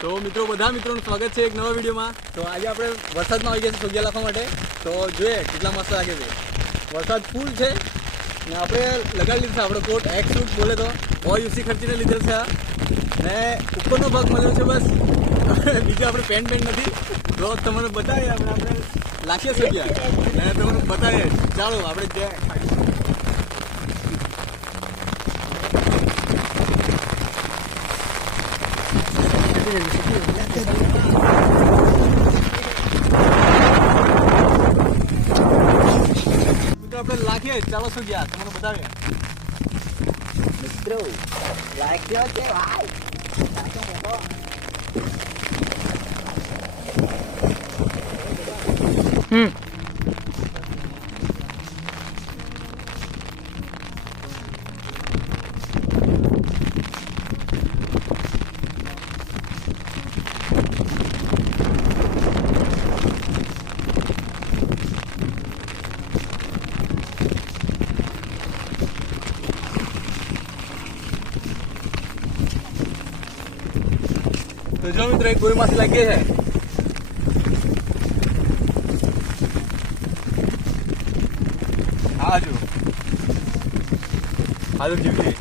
તો મિત્રો, બધા મિત્રોનું સ્વાગત છે એક નવા વિડીયોમાં. તો આજે આપણે વરસાદમાં આવી ગયા છે સોગિયા લખવા માટે. તો જોઈએ કેટલા મસ્ત લાગે છે. વરસાદ ફૂલ છે. ને આપણે લગાડી લીધું છે આપણો કોટ. એક્સ સૂટ બોલે તો. બહુ યુસી ખર્ચીને લીધેલ છે ને ઉપરનો ભાગ મળ્યો છે બસ. બીજું આપણે પેન્ટ પેન્ટ નથી. તો તમને બતાવીએ આપણે આપણે લાખીએ સોગિયા. ને તમને બતાવીએ. ચાલો, આપણે જ્યાં મિત્રો આપણે લાખીએ ચાલો શું ગયા તમને બતાવીએ મિત્રો લાગ્યો છે ભાઈ તો જો મિત્રો, એક ગોળી માસી લાગી છે. હા, જો. હા જો જીવતી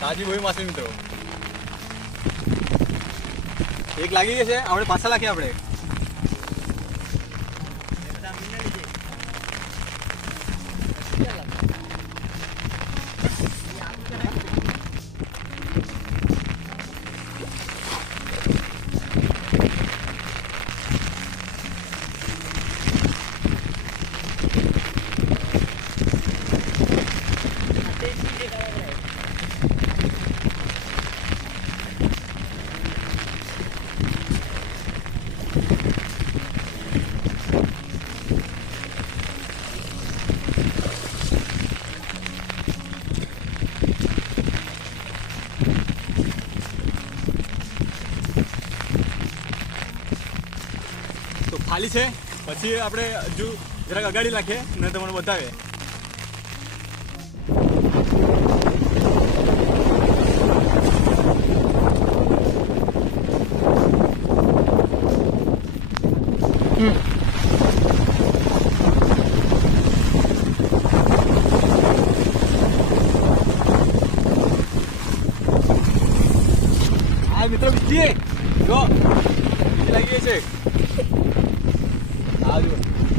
તાજી ગોળી માસી મિત્રો. એક લાગી ગઈ છે, આપણે પાછા લાખીએ આપણે. તો ખાલી છે. પછી આપણે હજુ જરાક અગાડી નાખીએ ને તમને બતાવીએ. મિત્રો, બીજી જો લાગી છે. Caralho.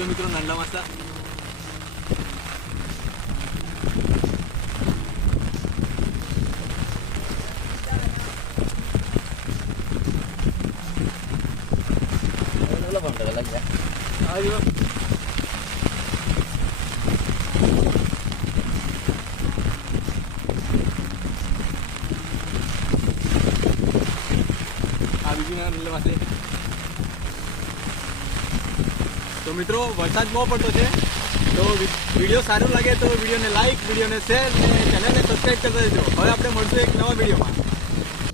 व्हिडिओ मित्रांनो आणला मसा Ah, bikin. તો મિત્રો, વરસાદ બહુ પડતો છે. તો વીડિયો સારો લાગે તો વિડીયોને લાઈક વિડીયોને શેર અને ચેનલને સબસ્ક્રાઈબ કરતા દેજો હવે આપણે મળશું એક નવા વિડીયોમાં.